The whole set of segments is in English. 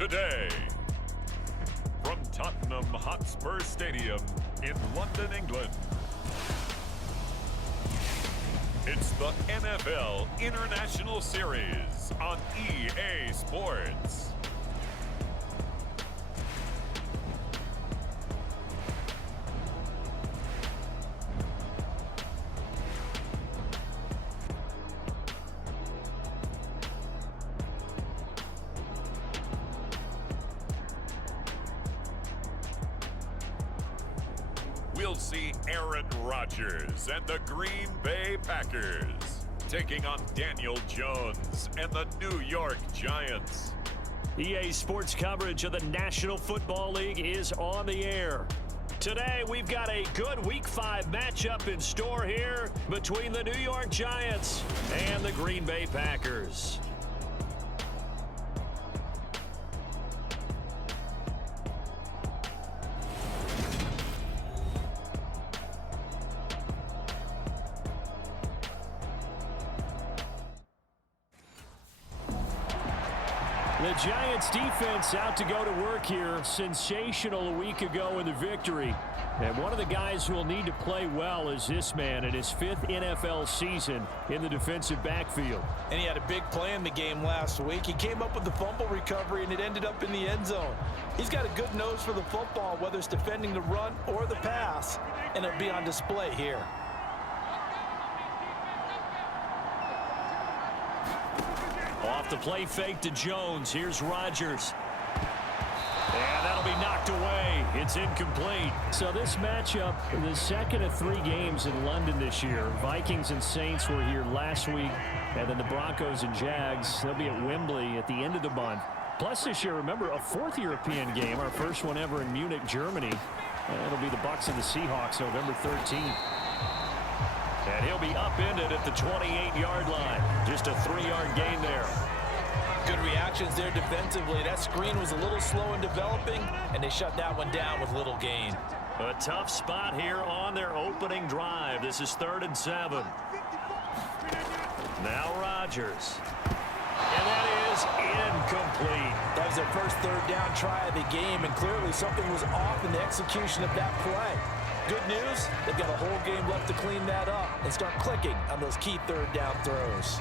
today. From Tottenham Hotspur Stadium in London, England, it's the NFL International Series on EA Sports. We'll see Aaron Rodgers and the Green Bay Packers taking on Daniel Jones and the New York Giants. EA Sports coverage of the National Football League is on the air. Today, we've got a good Week 5 matchup in store here between the New York Giants and the Green Bay Packers. The Giants defense out to go to work here. Sensational a week ago in the victory. And one of the guys who will need to play well is this man in his 5th NFL season in the defensive backfield. And he had a big play in the game last week. He came up with the fumble recovery, and it ended up in the end zone. He's got a good nose for the football, whether it's defending the run or the pass, and it'll be on display here. Off the play fake to Jones. Here's Rodgers. And that'll be knocked away. It's incomplete. So this matchup, the second of 3 games in London this year. Vikings and Saints were here last week. And then the Broncos and Jags, they'll be at Wembley at the end of the month. Plus this year, remember, a 4th European game, our first one ever in Munich, Germany. And it'll be the Bucs and the Seahawks November 13th. And he'll be upended at the 28-yard line. Just a 3-yard gain there. Good reactions there defensively. That screen was a little slow in developing, and they shut that one down with little gain. A tough spot here on their opening drive. This is 3rd and 7. Now Rodgers. And that is incomplete. That was their first 3rd down try of the game, and clearly something was off in the execution of that play. Good news, they've got a whole game left to clean that up and start clicking on those key 3rd down throws.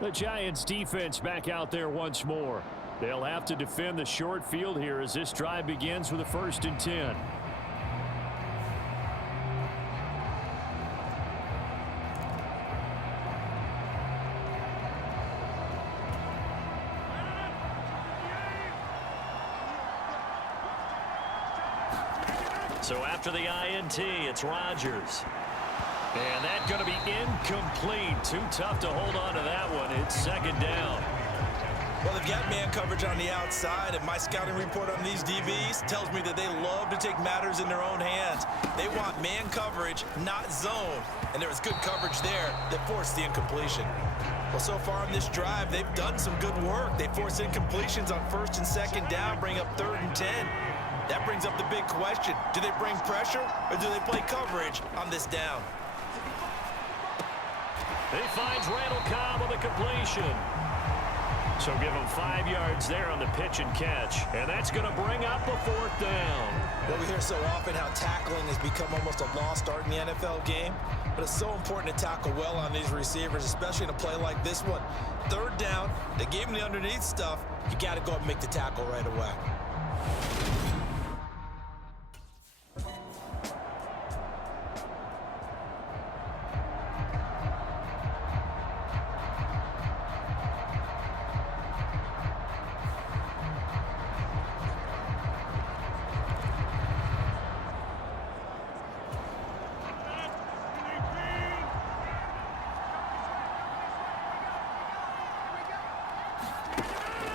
The Giants defense back out there once more. They'll have to defend the short field here as this drive begins with a 1st and 10. So after the INT, it's Rodgers. And that's going to be incomplete. Too tough to hold on to that one. It's 2nd down. Well, they've got man coverage on the outside, and my scouting report on these DBs tells me that they love to take matters in their own hands. They want man coverage, not zone. And there was good coverage there that forced the incompletion. Well, so far in this drive, they've done some good work. They forced incompletions on 1st and 2nd down, bring up 3rd and 10. That brings up the big question. Do they bring pressure, or do they play coverage on this down? He finds Randall Cobb with a completion. So give him 5 yards there on the pitch and catch. And that's going to bring up a 4th down. Well, we hear so often how tackling has become almost a lost art in the NFL game. But it's so important to tackle well on these receivers, especially in a play like this one. 3rd down, they gave him the underneath stuff. You got to go up and make the tackle right away.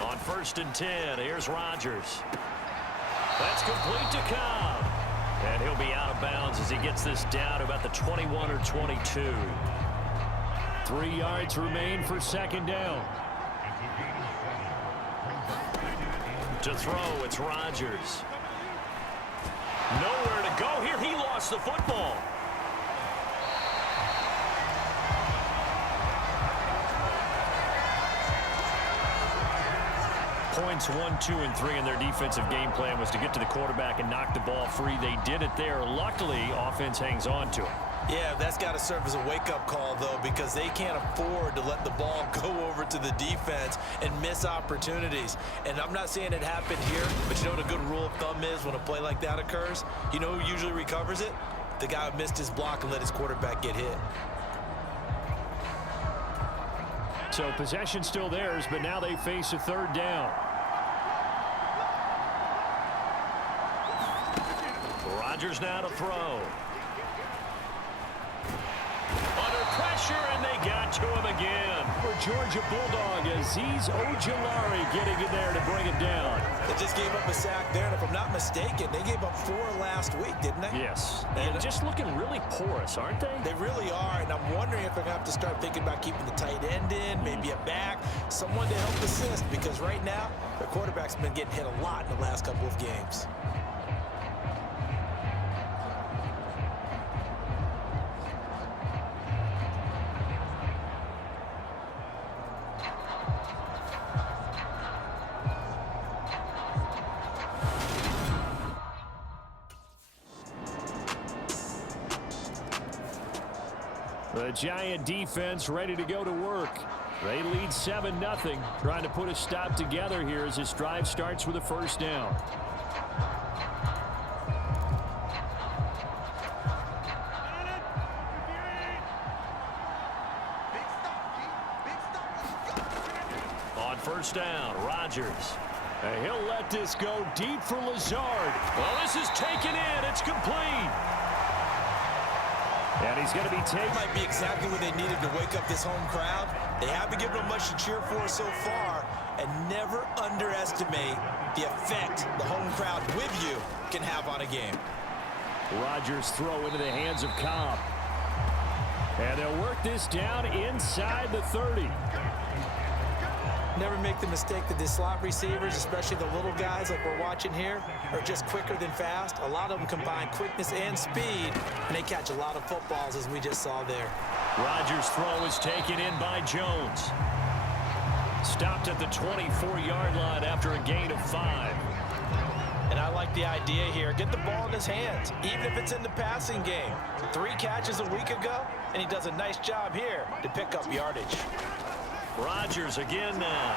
On 1st and 10, here's Rodgers. That's complete to Cobb. And he'll be out of bounds as he gets this down to about the 21 or 22. 3 yards remain for 2nd down. To throw, it's Rodgers. Nowhere to go here. He lost the football. Points 1, 2, and 3 in their defensive game plan was to get to the quarterback and knock the ball free. They did it there. Luckily, offense hangs on to it. Yeah, that's got to serve as a wake-up call, though, because they can't afford to let the ball go over to the defense and miss opportunities. And I'm not saying it happened here, but you know what a good rule of thumb is when a play like that occurs? You know who usually recovers it? The guy who missed his block and let his quarterback get hit. So possession still theirs, but now they face a third down. Rodgers now to throw. Under pressure, and they got to him again. For Georgia Bulldog, Azeez Ojulari getting in there to bring it down. They just gave up a sack there, and if I'm not mistaken, they gave up 4 last week, didn't they? Yes. And just looking really porous, aren't they? They really are, and I'm wondering if they're going to have to start thinking about keeping the tight end in, maybe a back, someone to help assist, because right now, their quarterback's been getting hit a lot in the last couple of games. The Giant defense ready to go to work. They lead 7-0, trying to put a stop together here as this drive starts with a first down. On first down, Rodgers. And he'll let this go deep for Lazard. Well, this is taken in. It's complete. And he's going to be taken. Might be exactly what they needed to wake up this home crowd. They haven't given them much to cheer for so far, and never underestimate the effect the home crowd with you can have on a game. Rodgers throw into the hands of Cobb. And they'll work this down inside the 30. Never make the mistake that the slot receivers, especially the little guys like we're watching here, are just quicker than fast. A lot of them combine quickness and speed, and they catch a lot of footballs, as we just saw there. Rodgers' throw is taken in by Jones. Stopped at the 24-yard line after a gain of 5. And I like the idea here. Get the ball in his hands, even if it's in the passing game. 3 catches a week ago, and he does a nice job here to pick up yardage. Rodgers again now.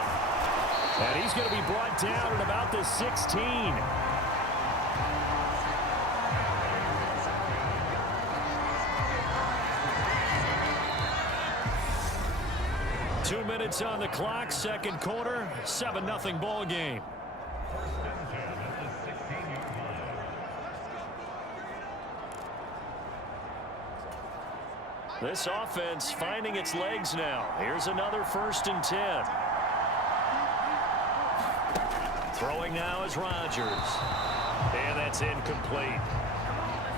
And he's going to be brought down at about the 16. Two minutes on the clock, second quarter, 7-0 ball game. This offense finding its legs now. Here's another 1st and 10. Throwing now is Rodgers. And that's incomplete.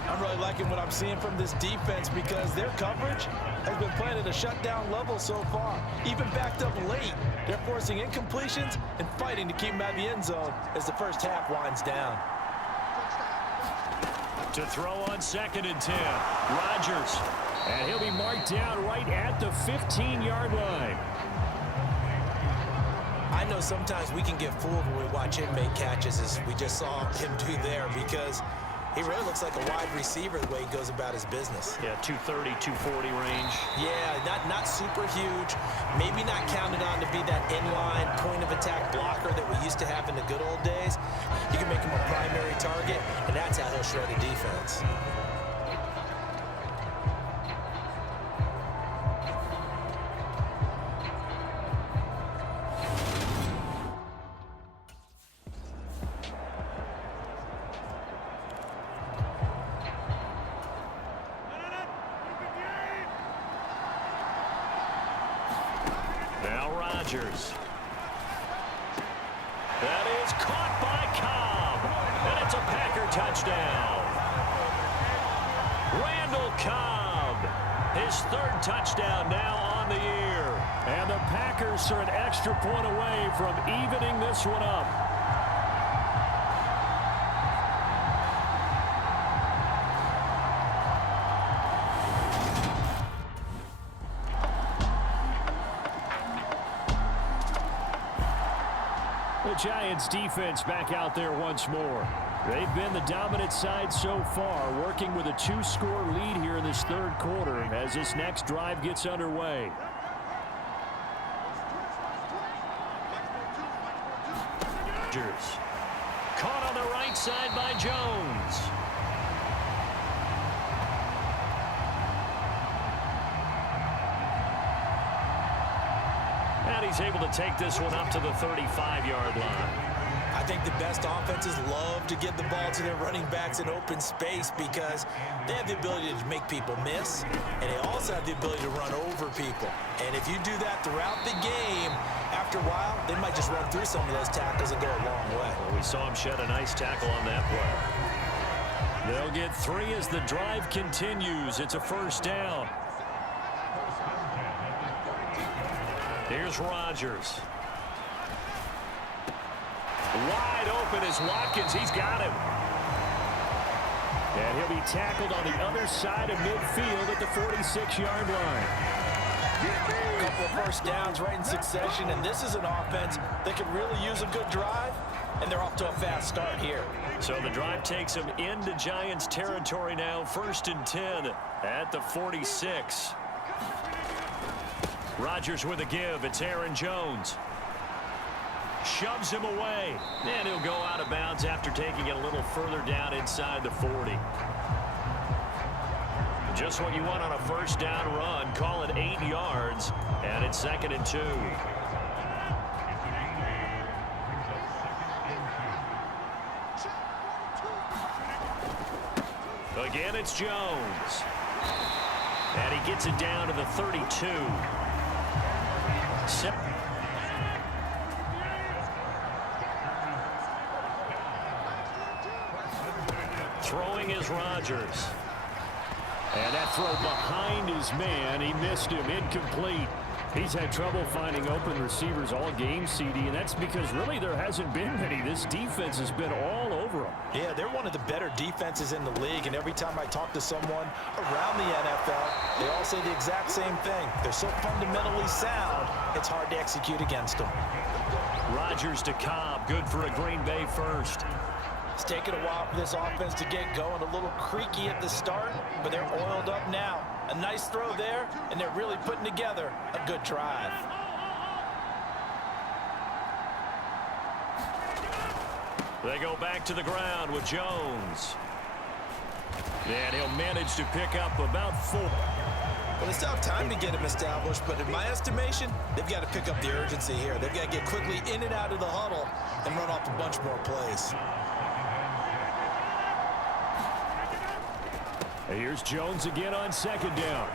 I'm really liking what I'm seeing from this defense because their coverage has been playing at a shutdown level so far. Even backed up late, they're forcing incompletions and fighting to keep them out of the end zone as the first half winds down. To throw on 2nd and 10. Rodgers. And he'll be marked down right at the 15-yard line. I know sometimes we can get fooled when we watch him make catches, as we just saw him do there, because he really looks like a wide receiver the way he goes about his business. Yeah, 230, 240 range. Yeah, not super huge. Maybe not counted on to be that inline point-of-attack blocker that we used to have in the good old days. You can make him a primary target, and that's how he'll shred a defense. Rodgers. That is caught by Cobb. And it's a Packer touchdown. Randall Cobb. His 3rd touchdown now on the year. And the Packers are an extra point away from evening this one up. Giants defense back out there once more. They've been the dominant side so far, working with a 2-score lead here in this third quarter as this next drive gets underway. Caught on the right side by Jones. And he's able to take this one up to the 35-yard line. I think the best offenses love to give the ball to their running backs in open space because they have the ability to make people miss, and they also have the ability to run over people. And if you do that throughout the game, after a while, they might just run through some of those tackles and go a long way. Well, we saw him shed a nice tackle on that play. They'll get 3 as the drive continues. It's a first down. Here's Rodgers. Wide open is Watkins. He's got him. And he'll be tackled on the other side of midfield at the 46-yard line. A couple of first downs right in succession, and this is an offense that could really use a good drive, and they're off to a fast start here. So the drive takes them into Giants territory now, 1st and 10 at the 46. Rodgers with a give. It's Aaron Jones. Shoves him away. And he'll go out of bounds after taking it a little further down inside the 40. Just what you want on a first down run. Call it 8 yards. And it's 2nd and 2. Again, it's Jones. And he gets it down to the 32. Throwing is Rodgers. And that throw behind his man. He missed him. Incomplete. He's had trouble finding open receivers all game, CD, and that's because really there hasn't been many. This defense has been all over them. Yeah, they're one of the better defenses in the league, and every time I talk to someone around the NFL, they all say the exact same thing. They're so fundamentally sound, it's hard to execute against them. Rodgers to Cobb, good for a Green Bay first. It's taken a while for this offense to get going, a little creaky at the start, but they're oiled up now. A nice throw there, and they're really putting together a good drive. They go back to the ground with Jones. And he'll manage to pick up about 4. Well, they still have time to get him established, but in my estimation, they've got to pick up the urgency here. They've got to get quickly in and out of the huddle and run off a bunch more plays. Here's Jones again on 2nd down.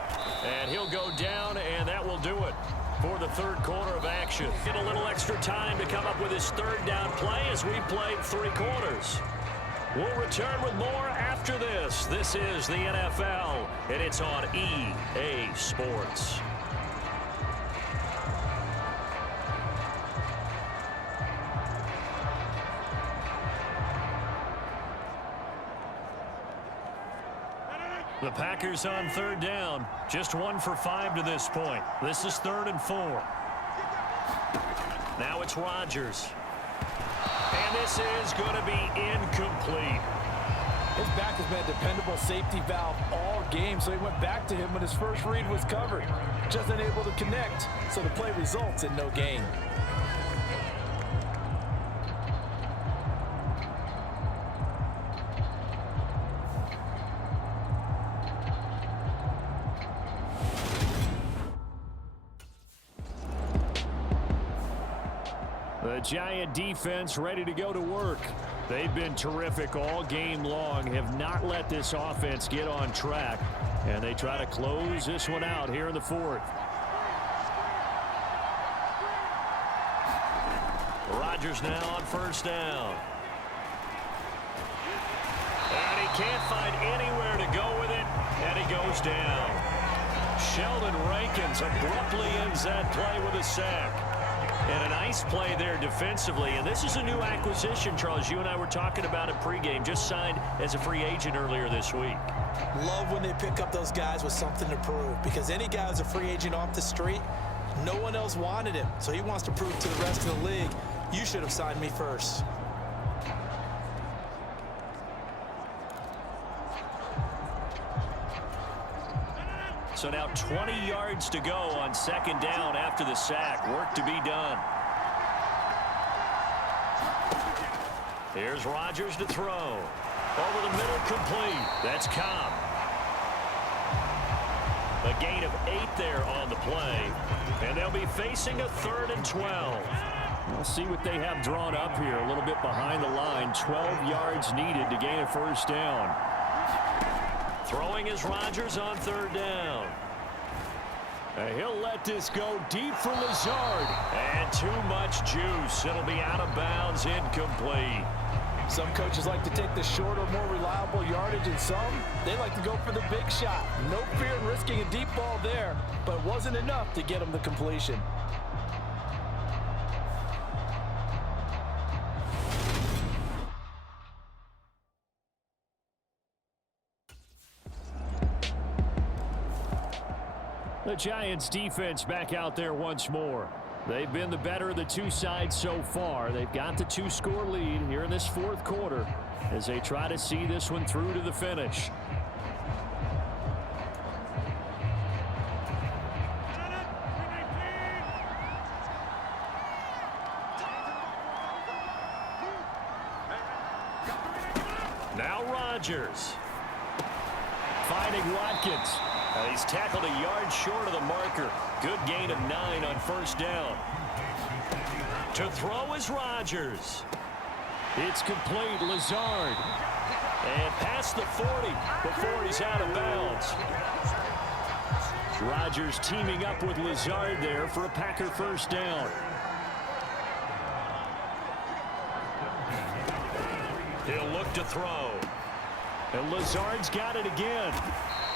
And he'll go down, and that will do it for the third quarter of action. Get a little extra time to come up with his 3rd down play as we played 3 quarters. We'll return with more after this. This is the NFL, and it's on EA Sports. The Packers on 3rd down. Just 1 for 5 to this point. This is 3rd and 4. Now it's Rodgers. And this is going to be incomplete. His back has been a dependable safety valve all game, so he went back to him when his first read was covered. Just unable to connect, so the play results in no gain. The Giant defense ready to go to work. They've been terrific all game long, have not let this offense get on track, and they try to close this one out here in the 4th. Rodgers now on 1st down. And he can't find anywhere to go with it, and he goes down. Sheldon Rankins abruptly ends that play with a sack. And a nice play there defensively. And this is a new acquisition, Charles. You and I were talking about it pregame. Just signed as a free agent earlier this week. Love when they pick up those guys with something to prove. Because any guy who's a free agent off the street, no one else wanted him. So he wants to prove to the rest of the league You should have signed me first. So now 20 yards to go on second down after the sack. Work to be done. Here's Rodgers to throw. Over the middle, complete. That's Cobb. A gain of 8 there on the play. And they'll be facing a 3rd and 12. We'll see what they have drawn up here. A little bit behind the line. 12 yards needed to gain a first down. Throwing is Rodgers on 3rd down. And he'll let this go deep for Lazard. And too much juice. It'll be out of bounds, incomplete. Some coaches like to take the shorter, more reliable yardage, and some, they like to go for the big shot. No fear in risking a deep ball there, but it wasn't enough to get him the completion. The Giants defense back out there once more. They've been the better of the two sides so far. They've got the 2-score lead here in this 4th quarter as they try to see this one through to the finish. Now Rodgers. Finding Watkins. He's tackled a yard short of the marker. Good gain of 9 on first down. To throw is Rodgers. It's complete. Lazard. And past the 40 before he's out of bounds. Rodgers teaming up with Lazard there for a Packer first down. He'll look to throw. And Lazard's got it again.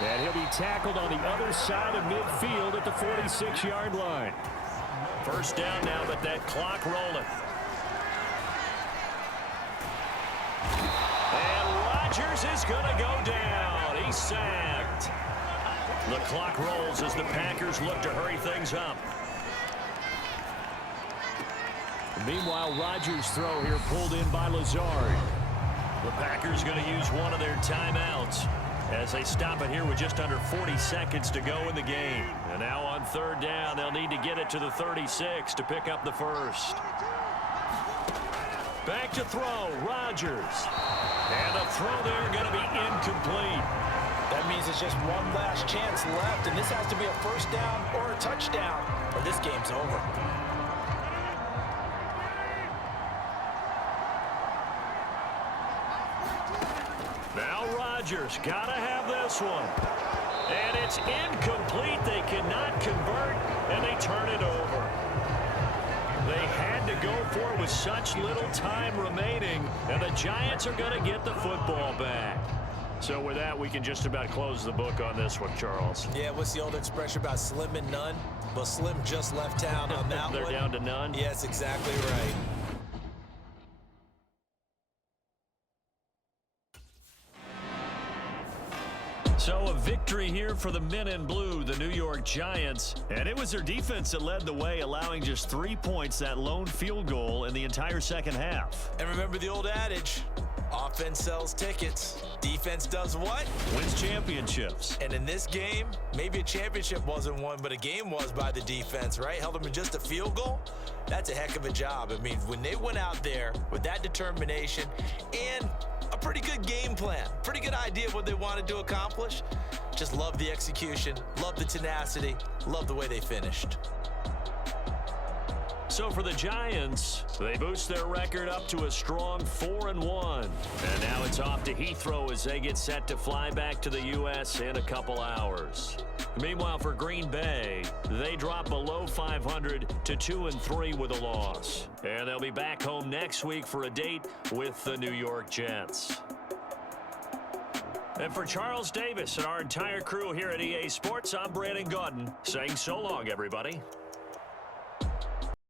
And he'll be tackled on the other side of midfield at the 46-yard line. First down now, but that clock rolling. And Rodgers is going to go down. He's sacked. The clock rolls as the Packers look to hurry things up. Meanwhile, Rodgers' throw here pulled in by Lazard. The Packers going to use one of their timeouts as they stop it here with just under 40 seconds to go in the game. And now on 3rd down, they'll need to get it to the 36 to pick up the first. Back to throw, Rodgers. And the throw there going to be incomplete. That means it's just one last chance left, and this has to be a first down or a touchdown, or this game's over. Now Rodgers got to have this one. And it's incomplete. They cannot convert, and they turn it over. They had to go for it with such little time remaining, and the Giants are going to get the football back. So with that, we can just about close the book on this one, Charles. Yeah, what's the old expression about slim and none? Well, Slim just left town on that They're one. down to none? Yes, exactly right. So a victory here for the men in blue, the New York Giants. And it was their defense that led the way, allowing just 3 points, that lone field goal in the entire second half. And remember the old adage, offense sells tickets. Defense does what? Wins championships. And in this game, maybe a championship wasn't won, but a game was by the defense, right? Held them in just a field goal. That's a heck of a job. I mean, when they went out there with that determination and a pretty good game plan, pretty good idea of what they wanted to accomplish, just love the execution, love the tenacity, love the way they finished. So for the Giants, they boost their record up to a strong 4-1. And now it's off to Heathrow as they get set to fly back to the U.S. in a couple hours. Meanwhile, for Green Bay, they drop below 500 to 2-3 with a loss. And they'll be back home next week for a date with the New York Jets. And for Charles Davis and our entire crew here at EA Sports, I'm Brandon Gaudin saying so long, everybody.